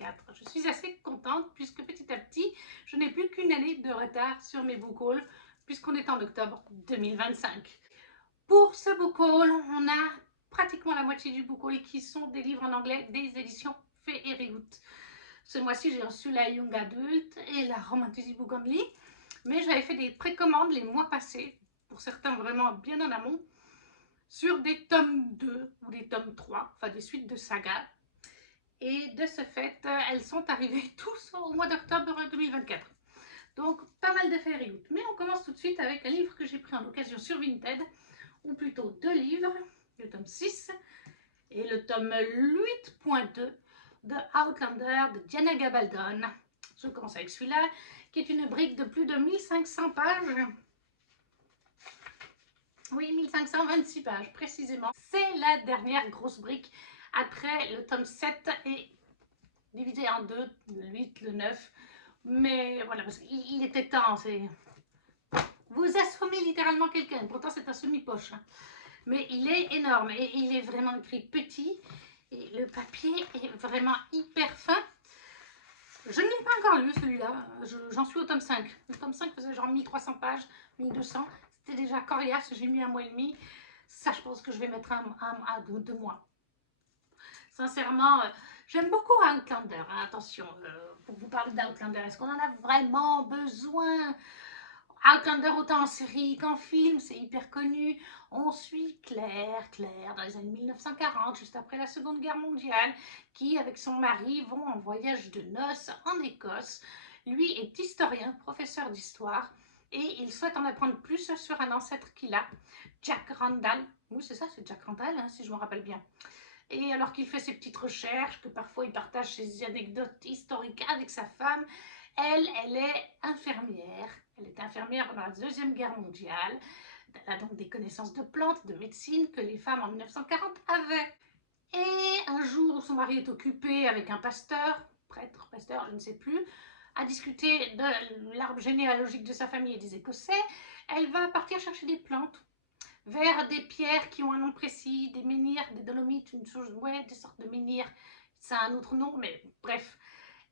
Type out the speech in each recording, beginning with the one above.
2024. Je suis assez contente puisque petit à petit, je n'ai plus qu'une année de retard sur mes book hauls puisqu'on est en octobre 2025. Pour ce book haul, on a pratiquement la moitié du book haul qui sont des livres en anglais des éditions Fairyhood. Ce mois-ci, j'ai reçu la Young Adult et la Romantasy Book Only, mais j'avais fait des précommandes les mois passés, pour certains vraiment bien en amont, sur des tomes 2 ou des tomes 3, enfin des suites de sagas. Et de ce fait, elles sont arrivées tous au mois d'octobre 2024. Donc, pas mal de Fairyhood. Mais on commence tout de suite avec un livre que j'ai pris en occasion sur Vinted, ou plutôt deux livres, le tome 6 et le tome 8.2 de Outlander de Diana Gabaldon. Je commence avec celui-là, qui est une brique de plus de 1500 pages. Oui, 1526 pages précisément. C'est la dernière grosse brique après le tome 7 et divisé en deux, le 8, le 9. Mais voilà, parce qu'il était temps. Vous assommez littéralement quelqu'un. Pourtant, c'est un semi-poche. Hein. Mais il est énorme et il est vraiment écrit petit. Et le papier est vraiment hyper fin. Je ne l'ai pas encore lu celui-là. J'en suis au tome 5. Le tome 5 faisait genre 1300 pages, 1200. C'était déjà coriace. J'ai mis un mois et demi. Ça, je pense que je vais mettre à 2 mois. Sincèrement, j'aime beaucoup Outlander. Hein, attention, pour vous parler d'Outlander, est-ce qu'on en a vraiment besoin? Outlander, autant en série qu'en film, c'est hyper connu. On suit Claire dans les années 1940, juste après la Seconde Guerre mondiale, qui, avec son mari, vont en voyage de noces en Écosse. Lui est historien, professeur d'histoire, et il souhaite en apprendre plus sur un ancêtre qu'il a, Jack Randall. Oui, c'est ça, c'est Jack Randall, hein, si je me rappelle bien. Et alors qu'il fait ses petites recherches, que parfois il partage ses anecdotes historiques avec sa femme, elle est infirmière. Elle est infirmière pendant la Deuxième Guerre mondiale. Elle a donc des connaissances de plantes, de médecine que les femmes en 1940 avaient. Et un jour, son mari est occupé avec un pasteur, prêtre, pasteur, je ne sais plus, à discuter de l'arbre généalogique de sa famille et des Écossais. Elle va partir chercher des plantes vers des pierres qui ont un nom précis, des menhirs, des dolomites, une chose, ouais, des sortes de menhirs, ça a un autre nom, mais bref.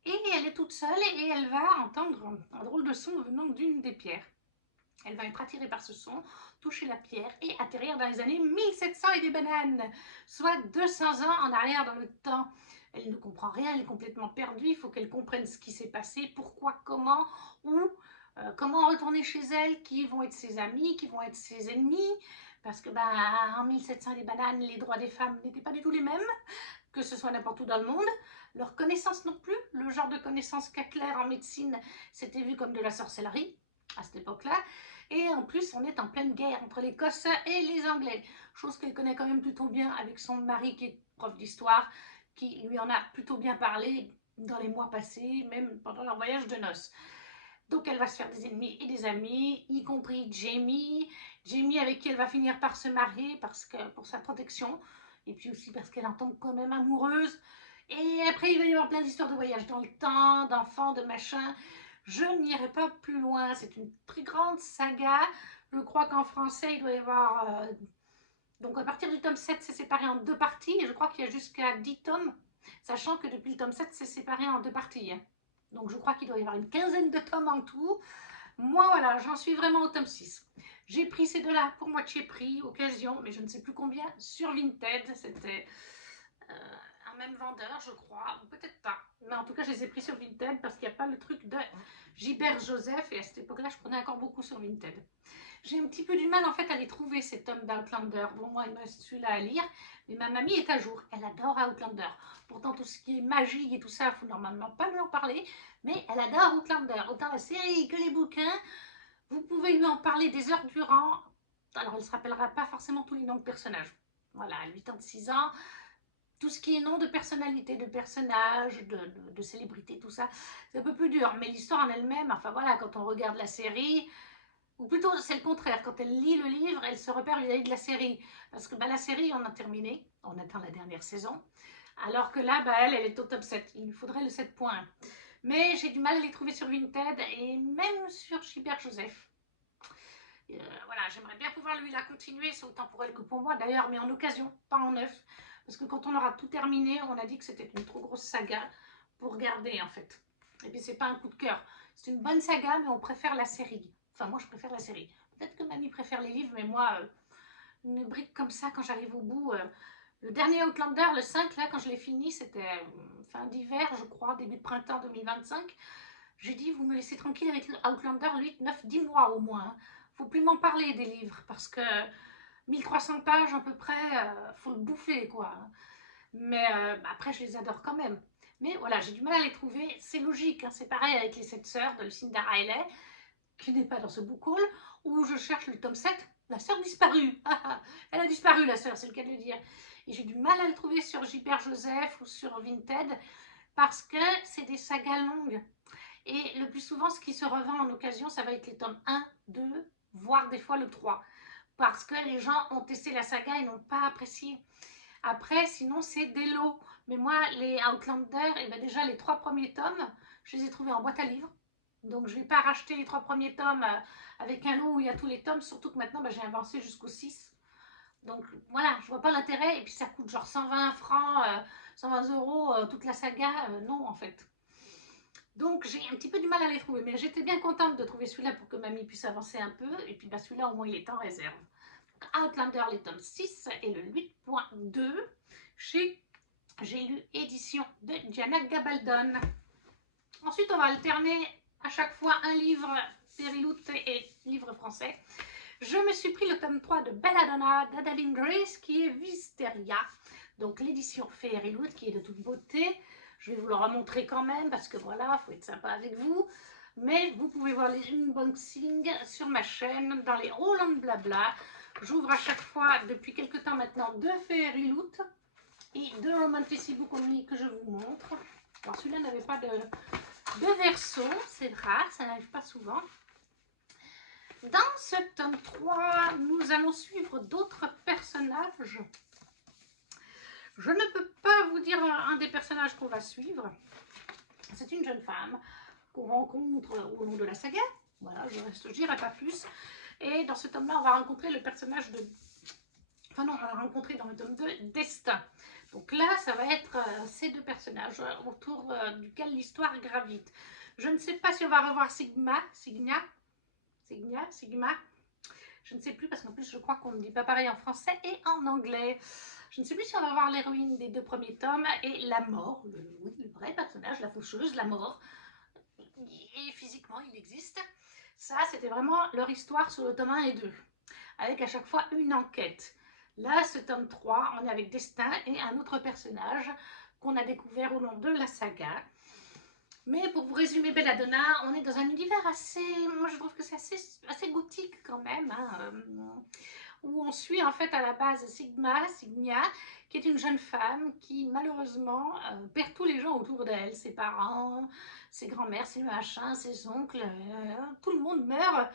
Et elle est toute seule et elle va entendre un drôle de son venant d'une des pierres. Elle va être attirée par ce son, toucher la pierre et atterrir dans les années 1700 et des bananes, soit 200 ans en arrière dans le temps. Elle ne comprend rien, elle est complètement perdue, il faut qu'elle comprenne ce qui s'est passé, pourquoi, comment, où, comment retourner chez elle, qui vont être ses amis, qui vont être ses ennemis, parce que en 1700 et des bananes, les droits des femmes n'étaient pas du tout les mêmes, que ce soit n'importe où dans le monde. Leurs connaissances non plus, le genre de connaissances qu'a Claire en médecine, c'était vu comme de la sorcellerie à cette époque-là. Et en plus, on est en pleine guerre entre l'Écosse et les Anglais, chose qu'elle connaît quand même plutôt bien avec son mari qui est prof d'histoire, qui lui en a plutôt bien parlé dans les mois passés, même pendant leur voyage de noces. Donc elle va se faire des ennemis et des amis, y compris Jamie. Jamie avec qui elle va finir par se marier parce que, pour sa protection, et puis aussi parce qu'elle en tombe quand même amoureuse. Et après, il va y avoir plein d'histoires de voyage dans le temps, d'enfants, de machin. Je n'irai pas plus loin, c'est une très grande saga. Je crois qu'en français, il doit y avoir... donc à partir du tome 7, c'est séparé en deux parties, et je crois qu'il y a jusqu'à 10 tomes, sachant que depuis le tome 7, c'est séparé en deux parties. Hein. Donc je crois qu'il doit y avoir une quinzaine de tomes en tout. Moi, voilà, j'en suis vraiment au tome 6. J'ai pris ces deux-là pour moitié prix, occasion, mais je ne sais plus combien, sur Vinted. C'était un même vendeur, je crois, ou peut-être pas. Mais en tout cas, je les ai pris sur Vinted parce qu'il n'y a pas le truc de Gilbert Joseph. Et à cette époque-là, je prenais encore beaucoup sur Vinted. J'ai un petit peu du mal, en fait, à les trouver, ces tomes d'Outlander. Bon, moi, il me reste celui-là à lire. Mais ma mamie est à jour. Elle adore Outlander. Pourtant, tout ce qui est magie et tout ça, il ne faut normalement pas lui en parler. Mais elle adore Outlander. Autant la série que les bouquins. Vous pouvez lui en parler des heures durant. Alors, elle ne se rappellera pas forcément tous les noms de personnages. Voilà, 86 ans. Tout ce qui est nom de personnalité, de personnage, de célébrité, tout ça, c'est un peu plus dur. Mais l'histoire en elle-même, enfin voilà, quand on regarde la série, ou plutôt c'est le contraire, quand elle lit le livre, elle se repère vis-à-vis de la série. Parce que la série, on a terminé, on attend la dernière saison. Alors que là, elle est au top 7. Il lui faudrait le 7 points. Mais j'ai du mal à les trouver sur Vinted et même sur Gilbert Joseph. Voilà, j'aimerais bien pouvoir lui la continuer, c'est autant pour elle que pour moi d'ailleurs, mais en occasion, pas en neuf. Parce que quand on aura tout terminé, on a dit que c'était une trop grosse saga pour regarder en fait. Et puis c'est pas un coup de cœur. C'est une bonne saga, mais on préfère la série. Enfin, moi je préfère la série. Peut-être que mamie préfère les livres, mais moi, une brique comme ça, quand j'arrive au bout... le dernier Outlander, le 5, là, quand je l'ai fini, c'était fin d'hiver, je crois, début de printemps 2025. J'ai dit, vous me laissez tranquille avec Outlander, 8, 9, 10 mois au moins. Faut plus m'en parler des livres, parce que 1300 pages à peu près, faut le bouffer, quoi. Mais après, je les adore quand même. Mais voilà, j'ai du mal à les trouver. C'est logique, hein, c'est pareil avec les 7 sœurs de Lucinda Riley, qui n'est pas dans ce book haul, où je cherche le tome 7, la sœur disparue. Elle a disparu, la sœur, c'est le cas de le dire. Et j'ai du mal à le trouver sur Gilbert Joseph ou sur Vinted, parce que c'est des sagas longues. Et le plus souvent, ce qui se revend en occasion, ça va être les tomes 1, 2, voire des fois le 3. Parce que les gens ont testé la saga et n'ont pas apprécié. Après, sinon, c'est des lots. Mais moi, les Outlander, et ben déjà, les 3 premiers tomes, je les ai trouvés en boîte à livres. Donc, je ne vais pas racheter les 3 premiers tomes avec un lot où il y a tous les tomes, surtout que maintenant, ben, j'ai avancé jusqu'au 6. Donc, voilà, je vois pas l'intérêt. Et puis, ça coûte genre 120 francs, 120 euros, toute la saga. Non, en fait. Donc, j'ai un petit peu du mal à les trouver. Mais j'étais bien contente de trouver celui-là pour que mamie puisse avancer un peu. Et puis, ben, celui-là, au moins, il est en réserve. Outlander, les tomes 6 et le 8.2 chez J'ai lu édition de Diana Gabaldon. Ensuite, on va alterner à chaque fois un livre Périloute et livre français. Je me suis pris le tome 3 de Belladonna d'Adaline Grace qui est Wisteria. Donc l'édition Fairyloot qui est de toute beauté. Je vais vous le remontrer quand même parce que voilà, il faut être sympa avec vous. Mais vous pouvez voir les unboxings sur ma chaîne dans les Roland Blabla. J'ouvre à chaque fois depuis quelques temps maintenant deux Fairyloot et deux Romanticy Book Only que je vous montre. Alors celui-là n'avait pas de verso, c'est rare, ça n'arrive pas souvent. Dans ce tome 3, nous allons suivre d'autres personnages. Je ne peux pas vous dire un des personnages qu'on va suivre. C'est une jeune femme qu'on rencontre au long de la saga. Voilà, je n'irai pas plus. Et dans ce tome-là, on va rencontrer le personnage de... Enfin non, on va rencontrer dans le tome 2, Destin. Donc là, ça va être ces deux personnages autour duquel l'histoire gravite. Je ne sais pas si on va revoir Sigma, je ne sais plus parce qu'en plus je crois qu'on ne dit pas pareil en français et en anglais. Je ne sais plus si on va voir l'héroïne des deux premiers tomes et la mort, le vrai personnage, la faucheuse, la mort. Et physiquement, il existe. Ça, c'était vraiment leur histoire sur le tome 1 et 2, avec à chaque fois une enquête. Là, ce tome 3, on est avec Destin et un autre personnage qu'on a découvert au long de la saga. Mais pour vous résumer Belladonna, on est dans un univers assez, moi je trouve que c'est assez gothique quand même, hein, où on suit en fait à la base Signia, qui est une jeune femme qui malheureusement perd tous les gens autour d'elle, ses parents, ses grands-mères, ses machins, ses oncles, tout le monde meurt.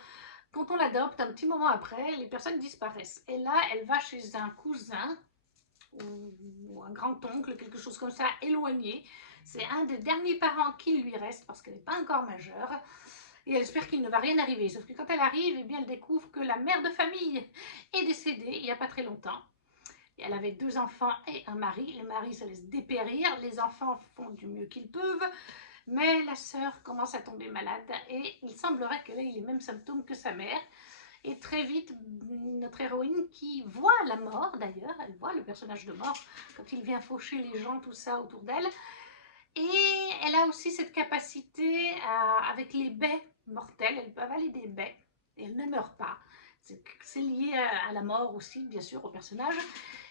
Quand on l'adopte, un petit moment après, les personnes disparaissent. Et là, elle va chez un cousin ou un grand-oncle, quelque chose comme ça, éloigné. C'est un des derniers parents qui lui reste parce qu'elle n'est pas encore majeure. Et elle espère qu'il ne va rien arriver. Sauf que quand elle arrive, eh bien, elle découvre que la mère de famille est décédée il n'y a pas très longtemps. Et elle avait 2 enfants et un mari. Le mari se laisse dépérir. Les enfants font du mieux qu'ils peuvent. Mais la sœur commence à tomber malade et il semblerait qu'elle ait les mêmes symptômes que sa mère. Et très vite, notre héroïne qui voit la mort d'ailleurs, elle voit le personnage de mort quand il vient faucher les gens, tout ça autour d'elle. Et elle a aussi cette capacité avec les baies mortelles, elle peut avaler des baies et elle ne meurt pas. C'est lié à la mort aussi, bien sûr, au personnage.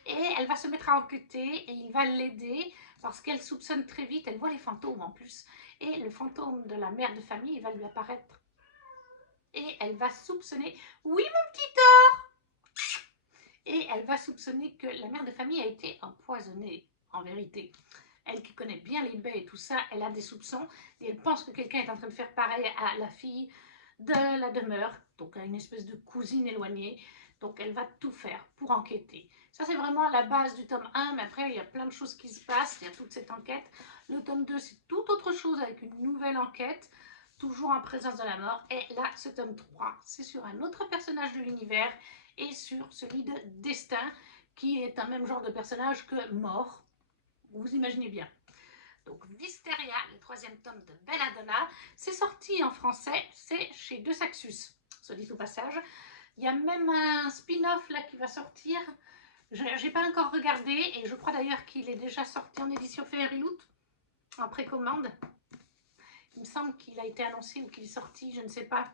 Et elle va se mettre à enquêter et il va l'aider parce qu'elle soupçonne très vite, elle voit les fantômes en plus. Et le fantôme de la mère de famille va lui apparaître. Et elle va soupçonner, oui mon petit Thor, et elle va soupçonner que la mère de famille a été empoisonnée, en vérité. Elle qui connaît bien les baies et tout ça, elle a des soupçons et elle pense que quelqu'un est en train de faire pareil à la fille de la demeure, donc à une espèce de cousine éloignée. Donc elle va tout faire pour enquêter. Ça c'est vraiment la base du tome 1, mais après il y a plein de choses qui se passent, il y a toute cette enquête. Le tome 2 c'est tout autre chose avec une nouvelle enquête, toujours en présence de la mort. Et là ce tome 3 c'est sur un autre personnage de l'univers et sur celui de Destin, qui est un même genre de personnage que Mort. Vous imaginez bien. Donc Wisteria, le troisième tome de Belladonna, c'est sorti en français, c'est chez De Saxus, soit dit au passage. Il y a même un spin-off là qui va sortir. Je n'ai pas encore regardé et je crois d'ailleurs qu'il est déjà sorti en édition Fairyloot, en précommande. Il me semble qu'il a été annoncé ou qu'il est sorti, je ne sais pas.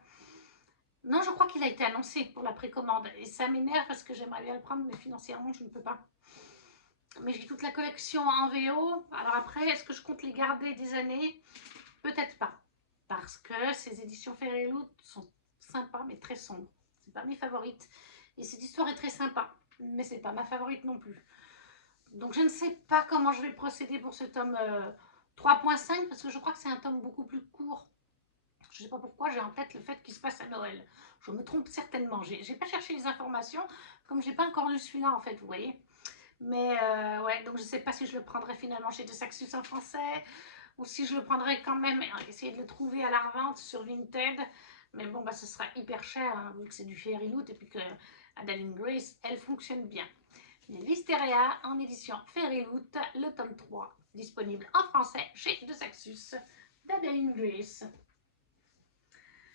Non, je crois qu'il a été annoncé pour la précommande. Et ça m'énerve parce que j'aimerais bien le prendre, mais financièrement, je ne peux pas. Mais j'ai toute la collection en VO. Alors après, est-ce que je compte les garder des années? Peut-être pas. Parce que ces éditions Fairyloot sont sympas, mais très sombres. C'est pas mes favorites. Et cette histoire est très sympa, mais c'est pas ma favorite non plus. Donc je ne sais pas comment je vais procéder pour ce tome 3.5, parce que je crois que c'est un tome beaucoup plus court. Je ne sais pas pourquoi, j'ai en tête le fait qu'il se passe à Noël. Je me trompe certainement. J'ai pas cherché les informations, comme j'ai pas encore lu celui-là en fait, vous voyez. Mais ouais, donc je ne sais pas si je le prendrai finalement chez De Saxus en français, ou si je le prendrai quand même, essayer de le trouver à la revente sur Vinted. Mais bon, bah, ce sera hyper cher, hein, vu que c'est du Fairyloot, et puis que Adalind Grace, elle fonctionne bien. Les Wisteria en édition Fairyloot, le tome 3, disponible en français chez De Saxus d'Adalind Grace.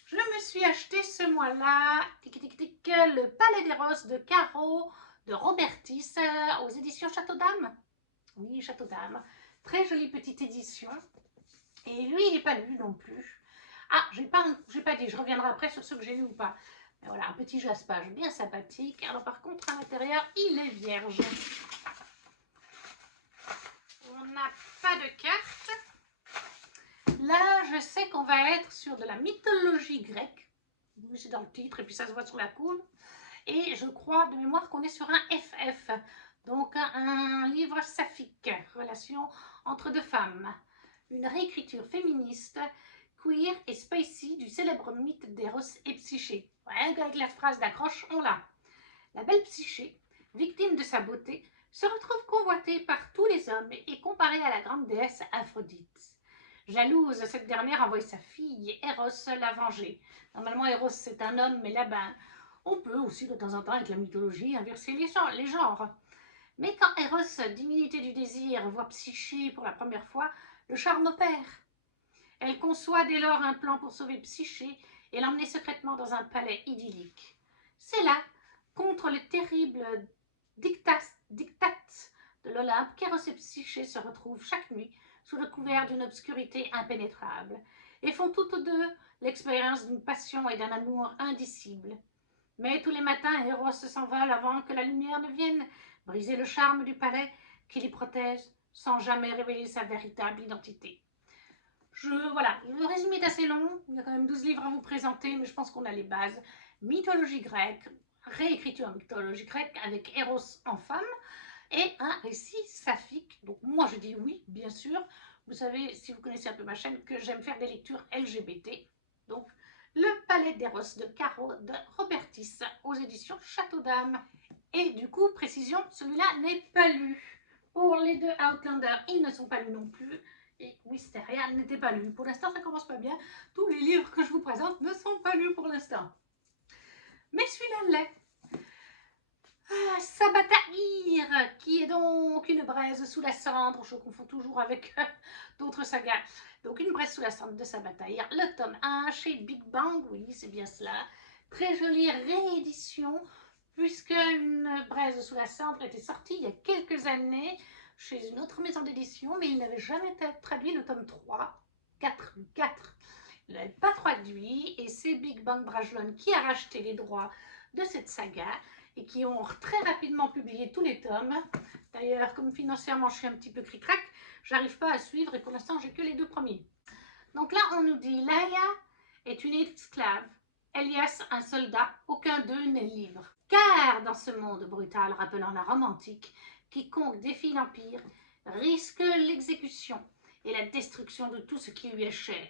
Je me suis acheté ce mois-là, le Palais des Roses de Caro de Robertis aux éditions Château d'Âme. Oui, Château d'Âme. Très jolie petite édition. Et lui, il n'est pas lu non plus. Ah, j'ai pas dit, je reviendrai après sur ce que j'ai lu ou pas. Mais voilà, un petit jaspage bien sympathique. Alors par contre, à l'intérieur, il est vierge. On n'a pas de carte. Là, je sais qu'on va être sur de la mythologie grecque. C'est dans le titre et puis ça se voit sur la couve. Et je crois de mémoire qu'on est sur un FF. Donc un livre saphique, relation entre deux femmes. Une réécriture féministe, queer et spacey du célèbre mythe d'Eros et Psyché. Ouais, avec la phrase d'accroche, on l'a. La belle Psyché, victime de sa beauté, se retrouve convoitée par tous les hommes et comparée à la grande déesse Aphrodite. Jalouse, cette dernière envoie sa fille Eros la venger. Normalement, Eros c'est un homme, mais là-bas, on peut aussi de temps en temps avec la mythologie inverser les genres. Mais quand Eros, divinité du désir, voit Psyché pour la première fois, le charme opère. Elle conçoit dès lors un plan pour sauver Psyché et l'emmener secrètement dans un palais idyllique. C'est là, contre le terrible diktat de l'Olympe, qu'Eros et Psyché se retrouvent chaque nuit sous le couvert d'une obscurité impénétrable, et font toutes deux l'expérience d'une passion et d'un amour indicibles. Mais tous les matins, Eros s'envole avant que la lumière ne vienne briser le charme du palais qui les protège sans jamais révéler sa véritable identité. Voilà, le résumé est assez long, il y a quand même 12 livres à vous présenter, mais je pense qu'on a les bases. Mythologie grecque, réécriture en mythologie grecque avec Eros en femme, et un récit saphique. Donc moi je dis oui, bien sûr. Vous savez, si vous connaissez un peu ma chaîne, que j'aime faire des lectures LGBT. Donc le Palais d'Eros de Caro de Robertis aux éditions Château d'Âme. Et du coup, précision, celui-là n'est pas lu. Pour les deux Outlander, ils ne sont pas lus non plus. Et Wisteria n'était pas lu. Pour l'instant, ça commence pas bien. Tous les livres que je vous présente ne sont pas lus pour l'instant. Mais celui-là l'est. Sabataïr, qui est donc une braise sous la cendre, je confonds toujours avec d'autres sagas, donc une braise sous la cendre de Sabataïr, le tome 1 chez Big Bang, oui c'est bien cela, très jolie réédition, puisque une braise sous la cendre était sortie il y a quelques années chez une autre maison d'édition, mais il n'avait jamais traduit le tome 3, 4, il n'avait pas traduit, et c'est Big Bang Brajlon qui a racheté les droits de cette saga, et qui ont très rapidement publié tous les tomes. D'ailleurs, comme financièrement je suis un petit peu cric-crac, j'arrive pas à suivre et pour l'instant j'ai que les 2 premiers. Donc là on nous dit Laia est une esclave, Elias un soldat, aucun d'eux n'est libre. Car dans ce monde brutal rappelant la Rome antique, quiconque défie l'Empire risque l'exécution et la destruction de tout ce qui lui est cher.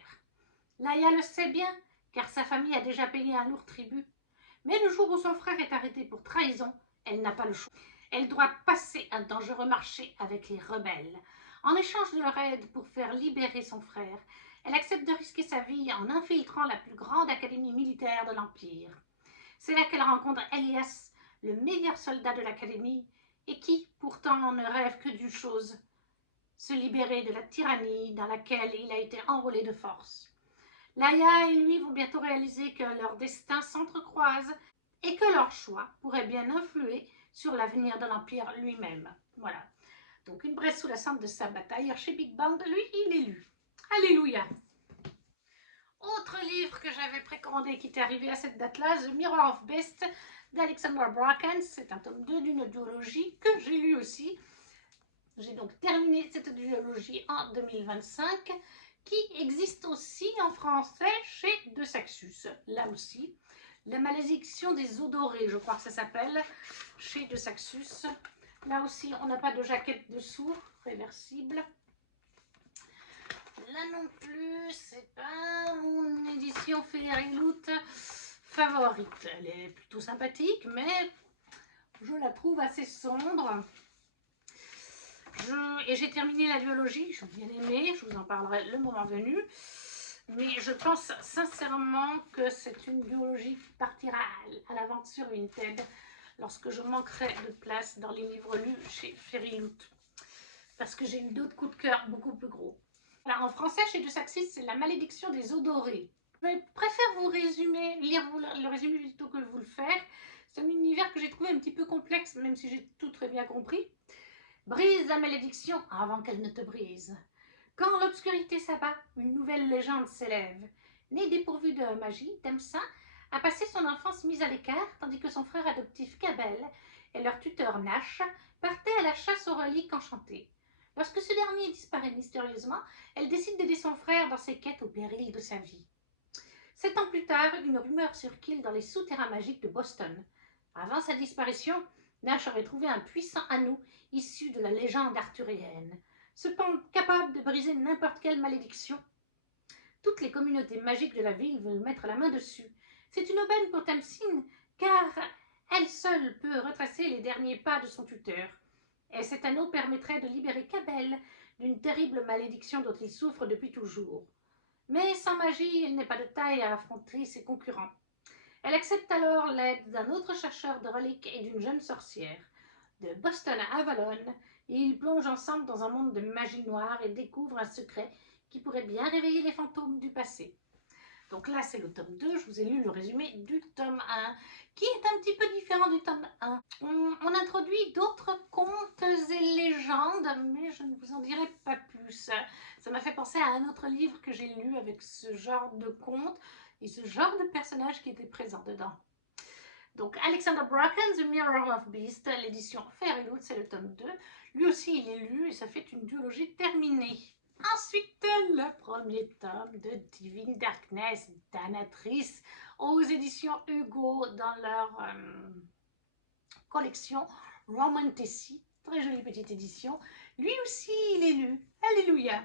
Laia le sait bien, car sa famille a déjà payé un lourd tribut. Mais le jour où son frère est arrêté pour trahison, elle n'a pas le choix. Elle doit passer un dangereux marché avec les rebelles. En échange de leur aide pour faire libérer son frère, elle accepte de risquer sa vie en infiltrant la plus grande académie militaire de l'Empire. C'est là qu'elle rencontre Elias, le meilleur soldat de l'académie, et qui, pourtant, ne rêve que d'une chose, se libérer de la tyrannie dans laquelle il a été enrôlé de force. Laia et lui vont bientôt réaliser que leurs destins s'entrecroisent et que leur choix pourrait bien influer sur l'avenir de l'Empire lui-même. Voilà. Donc une brèche sous la cendre de sa bataille. Chez Big Bang, lui, il est lu. Alléluia. Autre livre que j'avais précommandé qui était arrivé à cette date-là, The Mirror of Beast d'Alexander Bracken. C'est un tome 2 d'une duologie que j'ai lu aussi. J'ai donc terminé cette duologie en 2025 qui existe aussi en français chez De Saxus. Là aussi, La malédiction des eaux dorées, je crois que ça s'appelle, chez De Saxus. Là aussi, on n'a pas de jaquette dessous, réversible. Là non plus, c'est pas mon édition Fairy-Loot favorite. Elle est plutôt sympathique, mais je la trouve assez sombre. Et j'ai terminé la duologie, j'ai bien aimé, je vous en parlerai le moment venu. Mais je pense sincèrement que c'est une duologie qui partira à la vente sur Vinted lorsque je manquerai de place dans les livres lus chez Fairy-Loot. Parce que j'ai eu d'autres coups de cœur beaucoup plus gros. Voilà, en français, chez De Saxis, c'est La malédiction des eaux dorées. Je préfère vous résumer, lire le résumé plutôt que vous le faire. C'est un univers que j'ai trouvé un petit peu complexe, même si j'ai tout très bien compris. Brise la malédiction avant qu'elle ne te brise. Quand l'obscurité s'abat, une nouvelle légende s'élève. Né dépourvu de magie, Temsin a passé son enfance mise à l'écart, tandis que son frère adoptif Cabel et leur tuteur Nash partaient à la chasse aux reliques enchantées. Lorsque ce dernier disparaît mystérieusement, elle décide d'aider son frère dans ses quêtes au péril de sa vie. 7 ans plus tard, une rumeur circule dans les souterrains magiques de Boston. Avant sa disparition, Nash aurait trouvé un puissant anneau issu de la légende arthurienne, cependant capable de briser n'importe quelle malédiction. Toutes les communautés magiques de la ville veulent mettre la main dessus. C'est une aubaine pour Tamsin, car elle seule peut retracer les derniers pas de son tuteur. Et cet anneau permettrait de libérer Cabel d'une terrible malédiction dont il souffre depuis toujours. Mais sans magie, il n'est pas de taille à affronter ses concurrents. Elle accepte alors l'aide d'un autre chercheur de reliques et d'une jeune sorcière. De Boston à Avalon, et ils plongent ensemble dans un monde de magie noire et découvrent un secret qui pourrait bien réveiller les fantômes du passé. Donc là, c'est le tome 2, je vous ai lu le résumé du tome 1, qui est un petit peu différent du tome 1. On introduit d'autres contes et légendes, mais je ne vous en dirai pas plus. Ça m'a fait penser à un autre livre que j'ai lu avec ce genre de contes et ce genre de personnages qui étaient présents dedans. Donc Alexander Bracken, The Mirror of Beast, l'édition Fairy-Loot, c'est le tome 2. Lui aussi, il est lu et ça fait une duologie terminée. Ensuite, le premier tome de Divine Darkness d'Anatrice aux éditions Hugo dans leur collection Romantasy. Très jolie petite édition. Lui aussi, il est lu. Alléluia.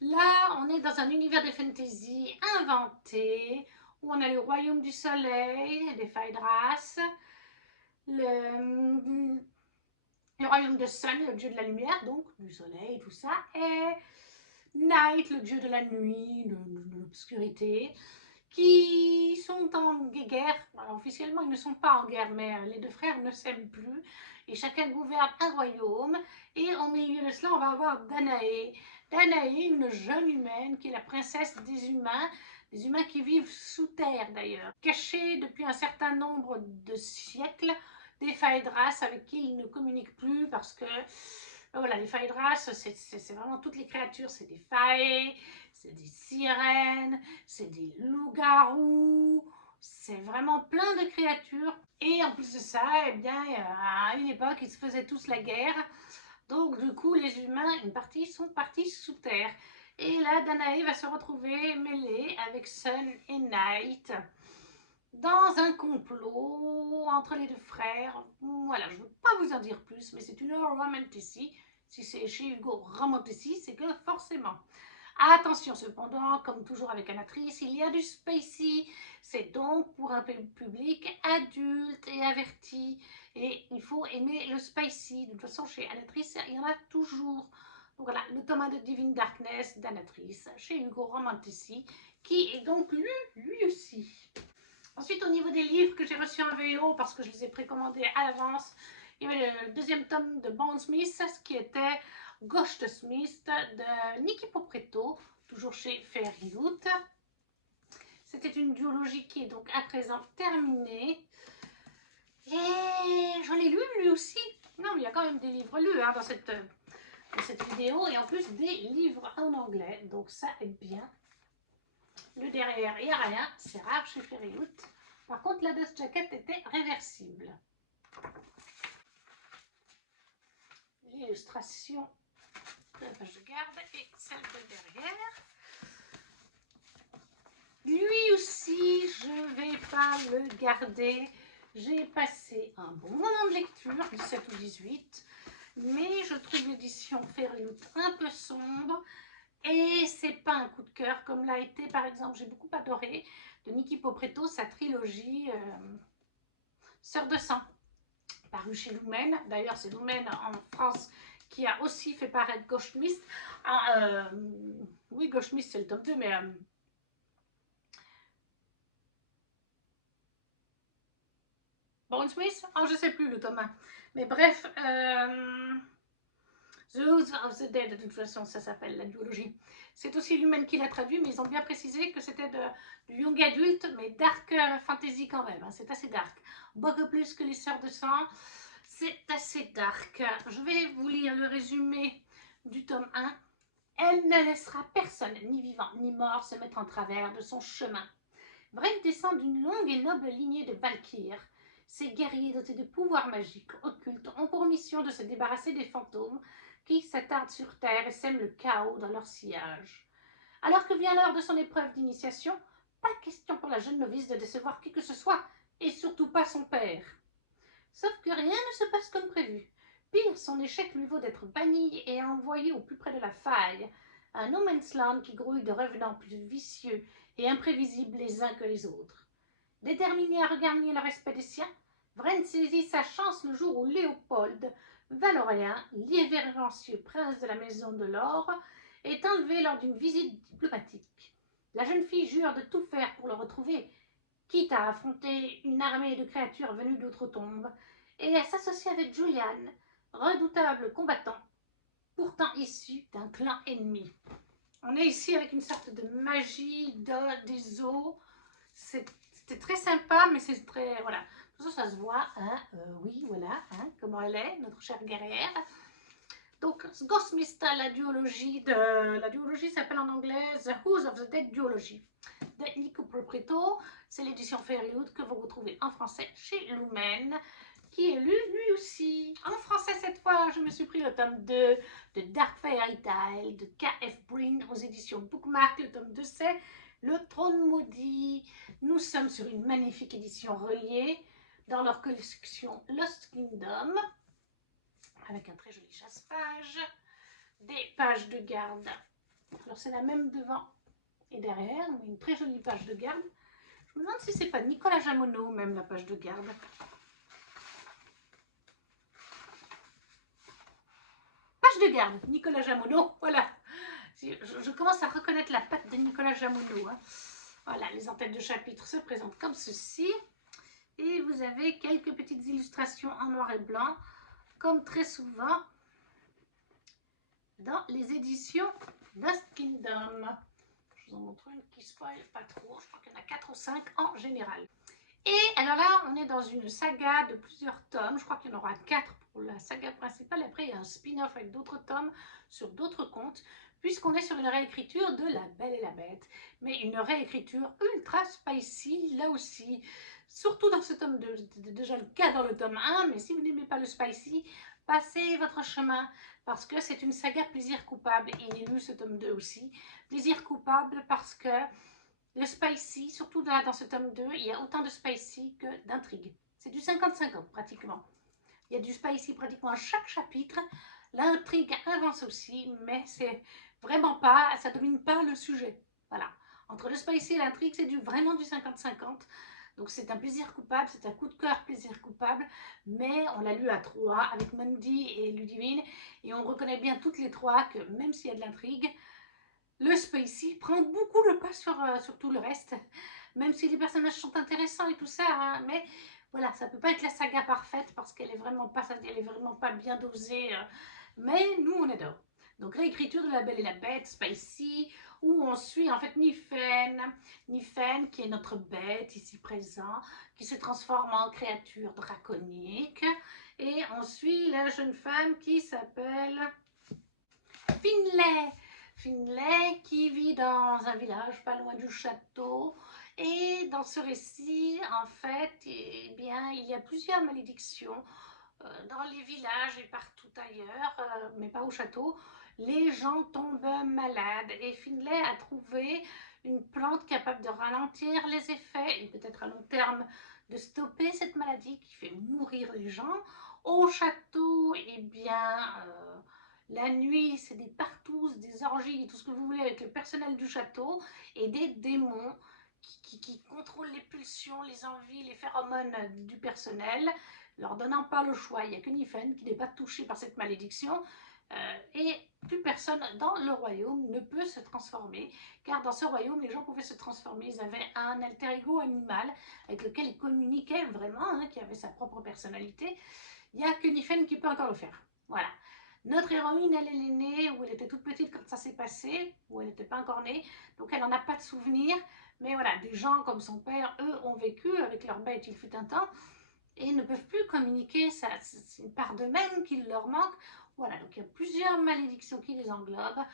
Là, on est dans un univers de fantasy inventé où on a le royaume du soleil, des Phaedras, le royaume de Sun, le dieu de la lumière, donc du soleil, tout ça, et Night, le dieu de la nuit, de l'obscurité, qui sont en guerre. Alors, officiellement, ils ne sont pas en guerre, mais les deux frères ne s'aiment plus, et chacun gouverne un royaume, et au milieu de cela, on va avoir Danae. Danae, une jeune humaine qui est la princesse des humains qui vivent sous terre d'ailleurs, cachés depuis un certain nombre de siècles des Phaedras avec qui ils ne communiquent plus parce que voilà, les Phaedras, c'est vraiment toutes les créatures, c'est des faées, c'est des sirènes, c'est des loups-garous, c'est vraiment plein de créatures. Et en plus de ça, eh bien, à une époque, ils se faisaient tous la guerre. Donc du coup, les humains, une partie sont partis sous terre. Et là, Danae va se retrouver mêlée avec Sun et Night dans un complot entre les deux frères. Voilà, je ne veux pas vous en dire plus, mais c'est une romantasy. Si c'est chez Hugo Romantasy, c'est que forcément. Attention cependant, comme toujours avec Anatrice, il y a du spacey. C'est donc pour un public adulte et averti. Et il faut aimer le spacey. De toute façon, chez Anatrice, il y en a toujours. Donc voilà, le tome 1 de Divine Darkness d'Anatrice, chez Hugo Romantasy, qui est donc lu lui aussi. Ensuite, au niveau des livres que j'ai reçus en VO, parce que je les ai précommandés à l'avance, il y avait le deuxième tome de Bond Smith, qui était Ghost Smith de Nikki Popretto, toujours chez Fairyloot. C'était une duologie qui est donc à présent terminée. Et j'en ai lu lui aussi. Non, il y a quand même des livres lus hein, dans cette vidéo. Et en plus des livres en anglais. Donc ça est bien. Le derrière, il n'y a rien. C'est rare chez Fairyloot. Par contre, la dust jacket était réversible. L'illustration de la page de garde et celle de derrière. Lui aussi, je ne vais pas le garder. J'ai passé un bon moment de lecture, 17 ou 18, mais je trouve l'édition Fairyloot un peu sombre et c'est pas un coup de cœur comme l'a été par exemple, j'ai beaucoup adoré de Nikki Popretto, sa trilogie Sœur de sang, paru chez Lumen. D'ailleurs, c'est Lumen en France qui a aussi fait paraître Ghost Mist. Oui, Ghost Mist, c'est le tome 2, mais Bones Smith, oh, je sais plus le tome 1. Mais bref, The House of the Dead, de toute façon, ça s'appelle la duologie. C'est aussi Lumen qui l'a traduit, mais ils ont bien précisé que c'était du young adulte, mais dark fantasy quand même. Hein, c'est assez dark. Beaucoup plus que les Sœurs de sang. C'est assez dark. Je vais vous lire le résumé du tome 1. Elle ne laissera personne, ni vivant ni mort, se mettre en travers de son chemin. Vren descend d'une longue et noble lignée de Valkyres. Ces guerriers dotés de pouvoirs magiques occultes ont pour mission de se débarrasser des fantômes qui s'attardent sur Terre et sèment le chaos dans leur sillage. Alors que vient l'heure de son épreuve d'initiation, pas question pour la jeune novice de décevoir qui que ce soit, et surtout pas son père. Sauf que rien ne se passe comme prévu. Pire, son échec lui vaut d'être banni et envoyé au plus près de la faille, un no man's land qui grouille de revenants plus vicieux et imprévisibles les uns que les autres. Déterminé à regagner le respect des siens, Vren saisit sa chance le jour où Léopold, Valorien, l'irrévérencieux prince de la maison de l'or, est enlevé lors d'une visite diplomatique. La jeune fille jure de tout faire pour le retrouver, quitte à affronter une armée de créatures venues d'outre-tombe, et à s'associer avec Julian, redoutable combattant, pourtant issu d'un clan ennemi. On est ici avec une sorte de magie des eaux. C'était très sympa, mais c'est très... Voilà. De toute façon, ça se voit. Hein, oui, voilà. Hein, comment elle est, notre chère guerrière. Donc, Ghost Mist, la duologie s'appelle en anglais The House of the Dead Duology de Nikki Popretto. C'est l'édition Fairyloot que vous retrouvez en français chez Lumen, qui est lu lui aussi. En français cette fois, je me suis pris le tome 2 de Dark Fairy Tail de K.F. Breene aux éditions Bookmark. Le tome 2 c'est Le Trône Maudit. Nous sommes sur une magnifique édition reliée dans leur collection Lost Kingdom, avec un très joli chasse-page, des pages de garde. Alors c'est la même devant et derrière, mais une très jolie page de garde. Je me demande si c'est pas Nicolas Jamonot, même la page de garde. Page de garde, Nicolas Jamonot, voilà. Je commence à reconnaître la patte de Nicolas Jamonot. Hein. Voilà, les entêtes de chapitre se présentent comme ceci. Et vous avez quelques petites illustrations en noir et blanc, comme très souvent dans les éditions Lost Kingdom. Je vous en montre une qui spoil pas trop. Je crois qu'il y en a 4 ou 5 en général. Et alors là, on est dans une saga de plusieurs tomes. Je crois qu'il y en aura 4 pour la saga principale. Après, il y a un spin-off avec d'autres tomes sur d'autres contes, puisqu'on est sur une réécriture de La Belle et la Bête. Mais une réécriture ultra spicy, là aussi. Surtout dans ce tome 2. C'était déjà le cas dans le tome 1, mais si vous n'aimez pas le spicy, passez votre chemin, parce que c'est une saga plaisir coupable. Et j'ai lu ce tome 2 aussi. Plaisir coupable parce que le spicy, surtout là dans ce tome 2, il y a autant de spicy que d'intrigue. C'est du 50-50 pratiquement. Il y a du spicy pratiquement à chaque chapitre. L'intrigue avance aussi, mais c'est vraiment pas, ça domine pas le sujet. Voilà. Entre le spicy et l'intrigue, c'est vraiment du 50-50. Donc c'est un plaisir coupable, c'est un coup de cœur plaisir coupable, mais on l'a lu à 3 avec Mandy et Ludivine, et on reconnaît bien toutes les 3 que même s'il y a de l'intrigue, le spicy prend beaucoup le pas sur tout le reste, même si les personnages sont intéressants et tout ça, hein, mais voilà, ça peut pas être la saga parfaite parce qu'elle est vraiment pas bien dosée, mais nous on adore. Donc réécriture de La Belle et la Bête, Spicy, où on suit en fait Nifen qui est notre bête ici présent, qui se transforme en créature draconique. Et on suit la jeune femme qui s'appelle Finlay. Finlay qui vit dans un village pas loin du château. Et dans ce récit, en fait, eh bien, il y a plusieurs malédictions dans les villages et partout ailleurs, mais pas au château. Les gens tombent malades et Finlay a trouvé une plante capable de ralentir les effets et peut-être à long terme de stopper cette maladie qui fait mourir les gens. Au château, eh bien, la nuit, c'est des partous, des orgies, tout ce que vous voulez avec le personnel du château et des démons qui contrôlent les pulsions, les envies, les phéromones du personnel, leur donnant pas le choix. Il n'y a que Nifen qui n'est pas touché par cette malédiction. Et plus personne dans le royaume ne peut se transformer, car dans ce royaume, les gens pouvaient se transformer. Ils avaient un alter ego animal avec lequel ils communiquaient vraiment, hein, qui avait sa propre personnalité. Il n'y a que Nifen qui peut encore le faire. Voilà. Notre héroïne, elle est née où elle était toute petite quand ça s'est passé, où elle n'était pas encore née, donc elle n'en a pas de souvenir. Mais voilà, des gens comme son père, eux, ont vécu avec leur bête il fut un temps, et ne peuvent plus communiquer, c'est une part d'eux-mêmes qui leur manque. Voilà, donc il y a plusieurs malédictions qui les englobent.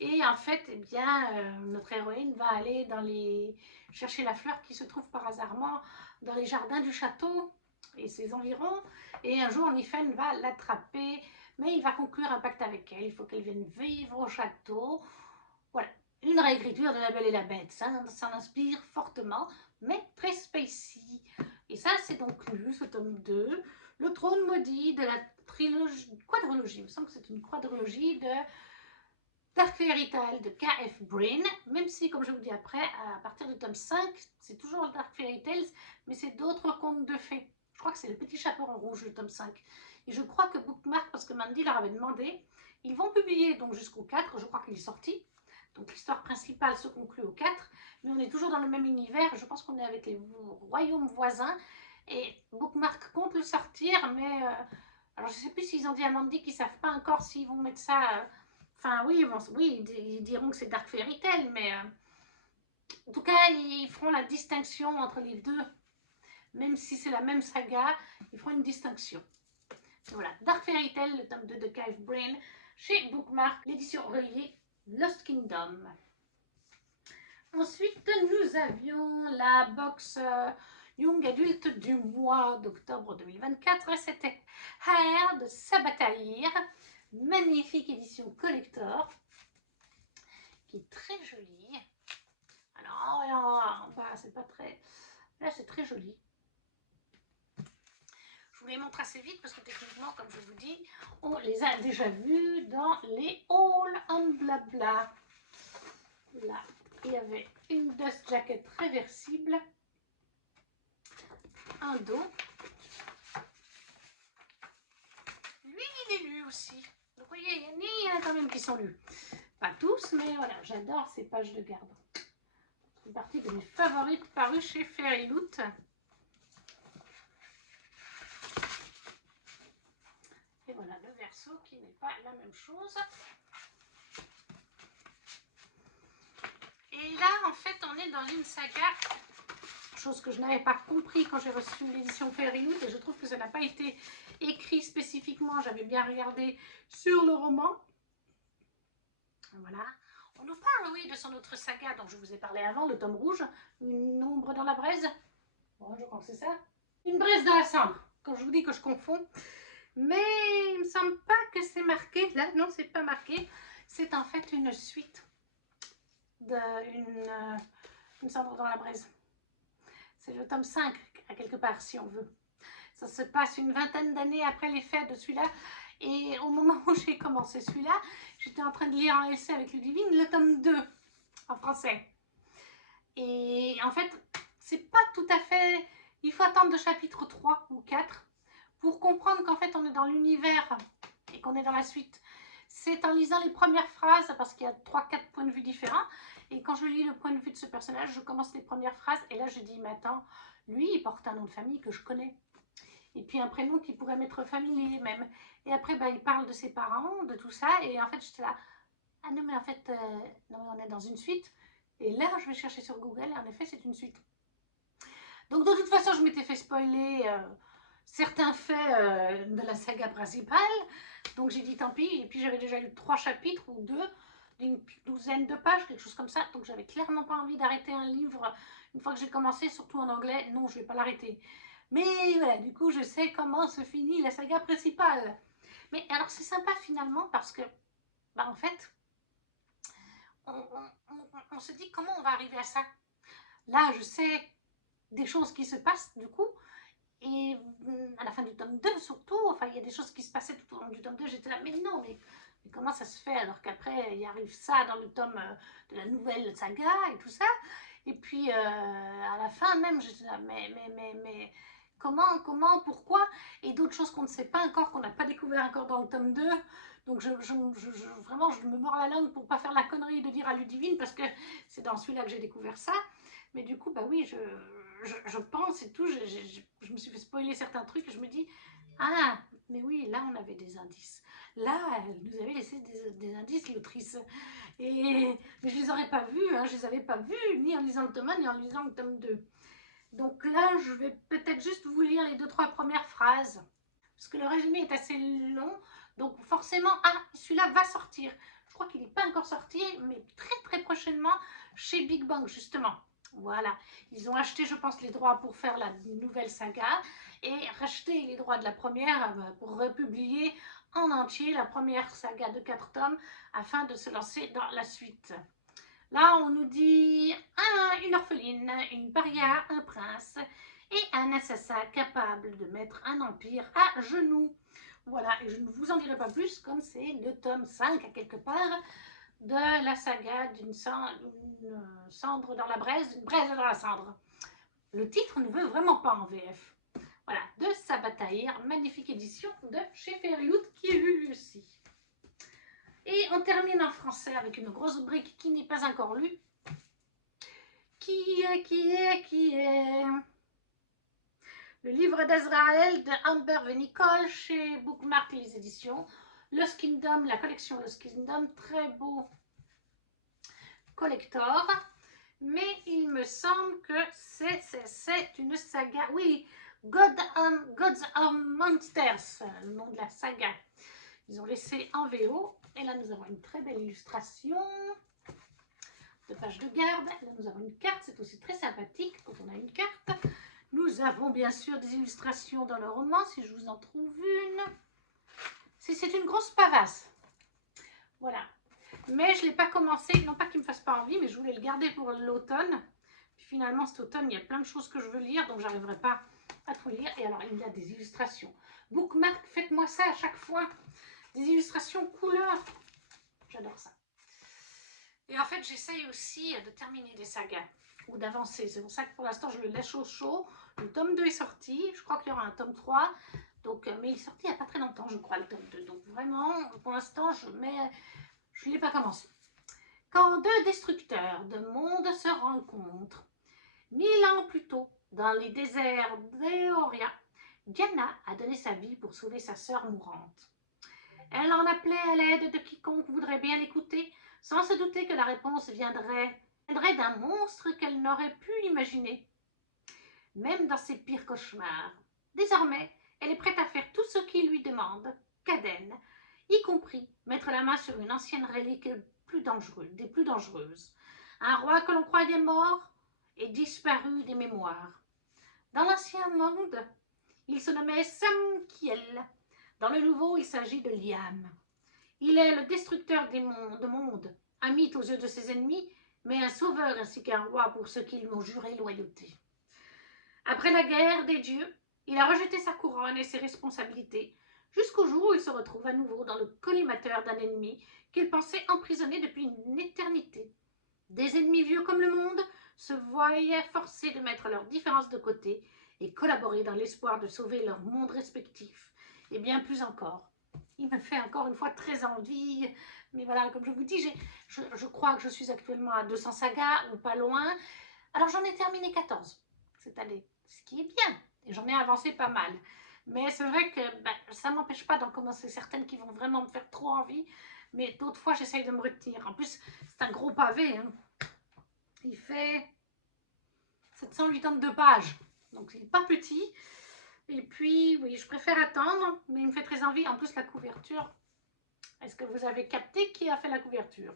Et en fait, eh bien, notre héroïne va aller chercher la fleur qui se trouve par hasardement dans les jardins du château et ses environs. Et un jour, Nifen va l'attraper, mais il va conclure un pacte avec elle. Il faut qu'elle vienne vivre au château. Voilà, une réécriture de La Belle et la Bête. Ça inspire fortement, mais très spacey. Et ça, c'est donc lu, ce tome 2. Le trône maudit de la quadrilogie. Il me semble que c'est une quadrilogie de Dark Fairy Tale de K.F. Breene, même si, comme je vous dis après, à partir du tome 5, c'est toujours Dark Fairy Tales, mais c'est d'autres contes de fées. Je crois que c'est le Petit Chaperon Rouge, le tome 5. Et je crois que Bookmark, parce que Mandy leur avait demandé, ils vont publier donc jusqu'au 4, je crois qu'il est sorti. Donc l'histoire principale se conclut au 4, mais on est toujours dans le même univers. Je pense qu'on est avec les royaumes voisins. Et Bookmark compte le sortir, mais alors je ne sais plus s'ils ont dit à Mandy qu'ils ne savent pas encore s'ils vont mettre ça. Enfin oui, ils diront que c'est Dark Fairy Tale, mais en tout cas, ils feront la distinction entre les deux. Même si c'est la même saga, ils feront une distinction. Voilà, Dark Fairy Tale, le tome 2 de K.F. Breene, chez Bookmark, l'édition reliée Lost Kingdom. Ensuite, nous avions la box Young Adulte du mois d'octobre 2024. Et c'était Hair de Sabataïr, magnifique édition collector, qui est très jolie. Alors, en bas, c'est pas très... Là, c'est très joli. Je vous les montre assez vite parce que techniquement, comme je vous dis, on les a déjà vus dans les hauls en blabla. Là, il y avait une dust jacket réversible, un dos. Lui, il est lu aussi. Donc, vous voyez, il y en a quand même qui sont lus. Pas tous, mais voilà, j'adore ces pages de garde. C'est une partie de mes favorites parues chez Fairy Loot. Et voilà le verso qui n'est pas la même chose. Et là, en fait, on est dans une saga, chose que je n'avais pas compris quand j'ai reçu l'édition Fairy Loot, et je trouve que ça n'a pas été écrit spécifiquement. J'avais bien regardé sur le roman. Voilà. On nous parle, oui, de son autre saga dont je vous ai parlé avant, le tome rouge, Une ombre dans la braise. Bon, je crois que c'est ça. Une braise dans la cendre, quand je vous dis que je confonds. Mais il ne me semble pas que c'est marqué. Là, non, c'est pas marqué. C'est en fait une suite d'une cendre dans la braise. C'est le tome 5, à quelque part, si on veut. Ça se passe une vingtaine d'années après les faits de celui-là. Et au moment où j'ai commencé celui-là, j'étais en train de lire en LC avec Ludivine le tome 2, en français. Et en fait, c'est pas tout à fait... Il faut attendre le chapitre 3 ou 4 pour comprendre qu'en fait, on est dans l'univers et qu'on est dans la suite. C'est en lisant les premières phrases, parce qu'il y a 3-4 points de vue différents. Et quand je lis le point de vue de ce personnage, je commence les premières phrases. Et là, je dis, mais attends, lui, il porte un nom de famille que je connais. et puis un prénom qui pourrait m'être familier même. Et après, bah, il parle de ses parents, de tout ça, et en fait, j'étais là, ah non, mais en fait, non, on est dans une suite. Et là, je vais chercher sur Google, et en effet, c'est une suite. Donc, de toute façon, je m'étais fait spoiler certains faits de la saga principale. Donc, j'ai dit tant pis. Et puis, j'avais déjà lu 3 chapitres ou 2, d'une douzaine de pages, quelque chose comme ça. Donc, j'avais clairement pas envie d'arrêter un livre une fois que j'ai commencé, surtout en anglais. Non, je vais pas l'arrêter. Mais voilà, du coup, je sais comment se finit la saga principale. Mais alors, c'est sympa finalement parce que, bah, en fait, on se dit comment on va arriver à ça. Là, je sais des choses qui se passent du coup, et à la fin du tome 2 surtout, enfin il y a des choses qui se passaient tout au long du tome 2, j'étais là, mais non, mais comment ça se fait alors qu'après il arrive ça dans le tome de la nouvelle saga et tout ça, et puis à la fin même, j'étais là, mais comment, pourquoi, et d'autres choses qu'on ne sait pas encore, qu'on n'a pas découvert encore dans le tome 2. Donc vraiment, je me mords la langue pour pas faire la connerie de dire à Ludivine, parce que c'est dans celui-là que j'ai découvert ça. Mais du coup, bah oui, je pense et tout, je me suis fait spoiler certains trucs et je me dis, ah, mais oui, là on avait des indices. Là, elle nous avait laissé des indices, l'autrice. Mais je les aurais pas vus, hein, je les avais pas vus, ni en lisant le tome 1, ni en lisant le tome 2. Donc là, je vais peut-être juste vous lire les 2-3 premières phrases, parce que le résumé est assez long, donc forcément, ah, celui-là va sortir. Je crois qu'il n'est pas encore sorti, mais très prochainement chez Big Bang, justement. Voilà, ils ont acheté, je pense, les droits pour faire la nouvelle saga et racheté les droits de la première pour republier en entier la première saga de 4 tomes afin de se lancer dans la suite. Là, on nous dit une orpheline, une paria, un prince et un assassin capable de mettre un empire à genoux. Voilà, et je ne vous en dirai pas plus, comme c'est le tome 5 à quelque part de la saga d'une cendre dans la braise, d'une braise dans la cendre. Le titre ne veut vraiment pas en VF. Voilà, de Sabataïr, magnifique édition de chez Fairyloot qui est lue aussi. Et on termine en français avec une grosse brique qui n'est pas encore lue. Qui est le livre d'Azraël de Amber Venicol chez Bookmark les éditions. Lost Kingdom, la collection Lost Kingdom, très beau collector. Mais il me semble que c'est une saga. Oui, Gods of Monsters, le nom de la saga. Ils ont laissé en VO. Et là, nous avons une très belle illustration de page de garde. Là, nous avons une carte. C'est aussi très sympathique quand on a une carte. Nous avons bien sûr des illustrations dans le roman, si je vous en trouve une. C'est une grosse pavasse. Voilà. Mais je ne l'ai pas commencé, non pas qu'il ne me fasse pas envie, mais je voulais le garder pour l'automne. Puis finalement, cet automne, il y a plein de choses que je veux lire, donc j'arriverai pas à tout lire. Et alors, il y a des illustrations. Bookmark, faites-moi ça à chaque fois. Des illustrations couleurs. J'adore ça. Et en fait, j'essaye aussi de terminer des sagas ou d'avancer. C'est pour ça que pour l'instant, je le laisse au chaud. Le tome 2 est sorti. Je crois qu'il y aura un tome 3. Donc, mais il est sorti il n'y a pas très longtemps, je crois, le tome 2. Donc vraiment, pour l'instant, je ne l'ai pas commencé. Quand deux destructeurs de monde se rencontrent, 1000 ans plus tôt, dans les déserts d'Eoria, Diana a donné sa vie pour sauver sa sœur mourante. Elle en appelait à l'aide de quiconque voudrait bien l'écouter, sans se douter que la réponse viendrait d'un monstre qu'elle n'aurait pu imaginer, même dans ses pires cauchemars. Désormais, elle est prête à faire tout ce qu'il lui demande, Caden, y compris mettre la main sur une ancienne relique des plus dangereuses. Un roi que l'on croyait mort est disparu des mémoires. Dans l'ancien monde, il se nommait Samkiel. Dans le nouveau, il s'agit de Liam. Il est le destructeur des mondes, un mythe aux yeux de ses ennemis, mais un sauveur ainsi qu'un roi pour ceux qui lui ont juré loyauté. Après la guerre des dieux, il a rejeté sa couronne et ses responsabilités, jusqu'au jour où il se retrouve à nouveau dans le collimateur d'un ennemi qu'il pensait emprisonné depuis une éternité. Des ennemis vieux comme le monde se voyaient forcés de mettre leurs différences de côté et collaborer dans l'espoir de sauver leur monde respectif, et bien plus encore. Il me fait encore une fois très envie, mais voilà, comme je vous dis, je crois que je suis actuellement à 200 sagas, ou pas loin. Alors j'en ai terminé 14 cette année, ce qui est bien, et j'en ai avancé pas mal. Mais c'est vrai que ça ne m'empêche pas d'en commencer certaines qui vont vraiment me faire trop envie. Mais d'autres fois, j'essaye de me retenir. En plus, c'est un gros pavé. Hein. Il fait 782 pages. Donc, il n'est pas petit. Et puis, oui, je préfère attendre. Mais il me fait très envie. En plus, la couverture. Est-ce que vous avez capté qui a fait la couverture?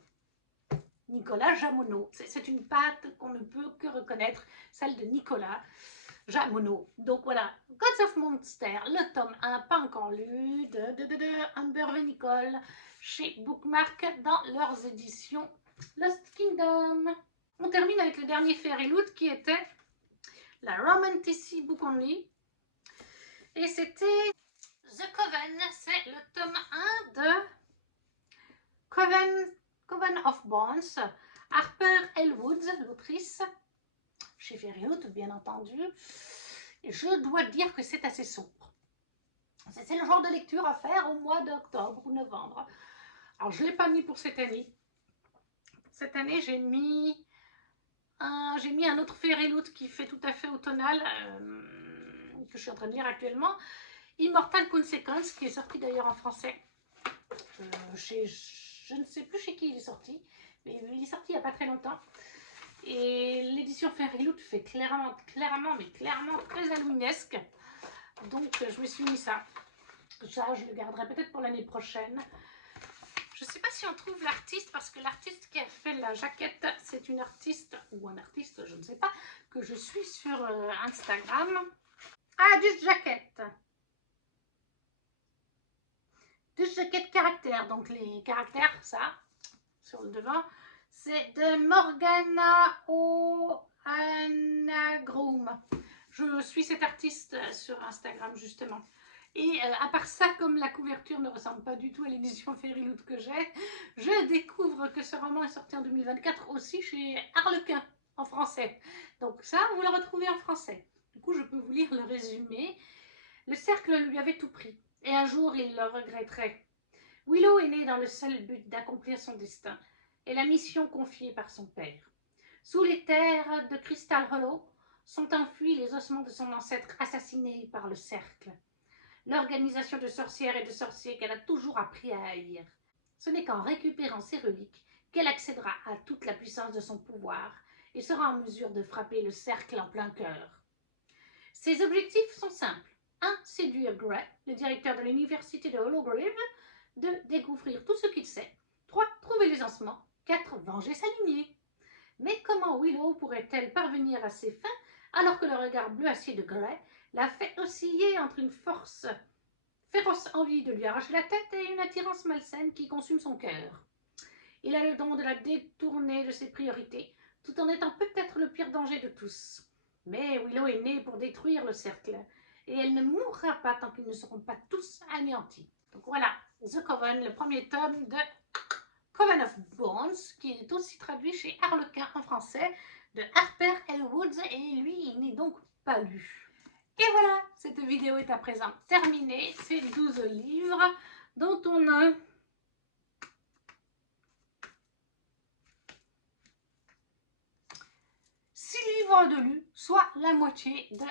Nicolas Jamonot. C'est une patte qu'on ne peut que reconnaître. Celle de Nicolas Jamonot. Donc voilà, Gods of Monster, le tome 1, pas encore lu, de Amber Nicole, chez Bookmark, dans leurs éditions Lost Kingdom. On termine avec le dernier Fairy Loot qui était la Romanticy Book Only. Et c'était The Coven, c'est le tome 1 de Coven of Bones, Harper L. Woods, l'autrice, chez Fairy Loot, bien entendu. Et je dois dire que c'est assez sombre. C'est le genre de lecture à faire au mois d'octobre ou novembre. Alors, je ne l'ai pas mis pour cette année. Cette année, j'ai mis un autre Fairy Loot qui fait tout à fait automnal, que je suis en train de lire actuellement. Immortal Consequence, qui est sorti d'ailleurs en français. Je ne sais plus chez qui il est sorti, mais il est sorti il n'y a pas très longtemps. Et l'édition Fairy Loot fait clairement très halloweenesque. Donc je me suis mis ça. Ça, je le garderai peut-être pour l'année prochaine. Je ne sais pas si on trouve l'artiste, parce que l'artiste qui a fait la jaquette, c'est une artiste, ou un artiste, je ne sais pas, que je suis sur Instagram. Ah, Just Jacket. Just Jacket caractères, donc les caractères, ça, sur le devant, c'est de Morgana O'Anagroom. Je suis cette artiste sur Instagram, justement. Et à part ça, comme la couverture ne ressemble pas du tout à l'édition Fairy Loot que j'ai, je découvre que ce roman est sorti en 2024 aussi chez Harlequin, en français. Donc ça, vous le retrouvez en français. Du coup, je peux vous lire le résumé. Le cercle lui avait tout pris, et un jour, il le regretterait. Willow est née dans le seul but d'accomplir son destin, et la mission confiée par son père. Sous les terres de Crystal Hollow sont enfouis les ossements de son ancêtre assassiné par le cercle. L'organisation de sorcières et de sorciers qu'elle a toujours appris à haïr. Ce n'est qu'en récupérant ces reliques qu'elle accédera à toute la puissance de son pouvoir et sera en mesure de frapper le cercle en plein cœur. Ses objectifs sont simples. 1. Séduire Gray, le directeur de l'université de Hollowgrave. 2. Découvrir tout ce qu'il sait. 3. Trouver les ossements. 4. Venger sa lignée. Mais comment Willow pourrait-elle parvenir à ses fins alors que le regard bleu-acier de Gray la fait osciller entre une féroce envie de lui arracher la tête et une attirance malsaine qui consume son cœur. Il a le don de la détourner de ses priorités, tout en étant peut-être le pire danger de tous. Mais Willow est née pour détruire le cercle, et elle ne mourra pas tant qu'ils ne seront pas tous anéantis. Donc voilà, The Coven, le premier tome de Coven of Bones, qui est aussi traduit chez Harlequin en français, de Harper L. Woods, et lui, il n'est donc pas lu. Et voilà, cette vidéo est à présent terminée. C'est 12 livres dont on a de lus, soit la moitié de,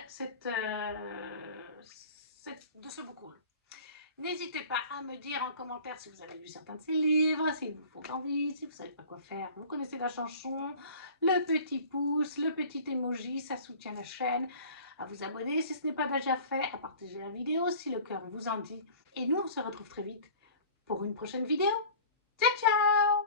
de ce book haul. N'hésitez pas à me dire en commentaire si vous avez lu certains de ces livres, s'ils vous font envie, si vous ne savez pas quoi faire. Vous connaissez la chanson, le petit pouce, le petit emoji, ça soutient la chaîne. À vous abonner si ce n'est pas déjà fait, à partager la vidéo si le cœur vous en dit. Et nous, on se retrouve très vite pour une prochaine vidéo. Ciao, ciao!